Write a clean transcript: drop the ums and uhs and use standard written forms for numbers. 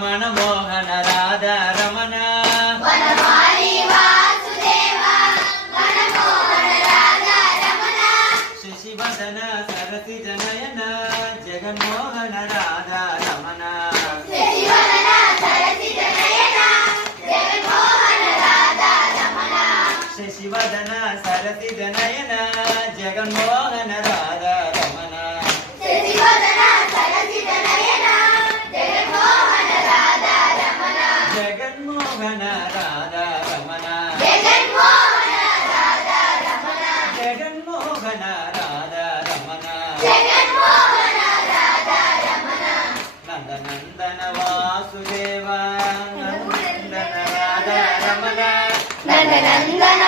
మనమోహన Radha Ramana Sasivadana సరసి జనయన Jaganmohana Radha Ramana Sasivadana సరసి జనయన Jaganmohana Radha Ramana Jaganmohana Radha Ramana Jaganmohana Radha Ramana నందనందన Vasudeva Nandana Radha Ramana నందనందన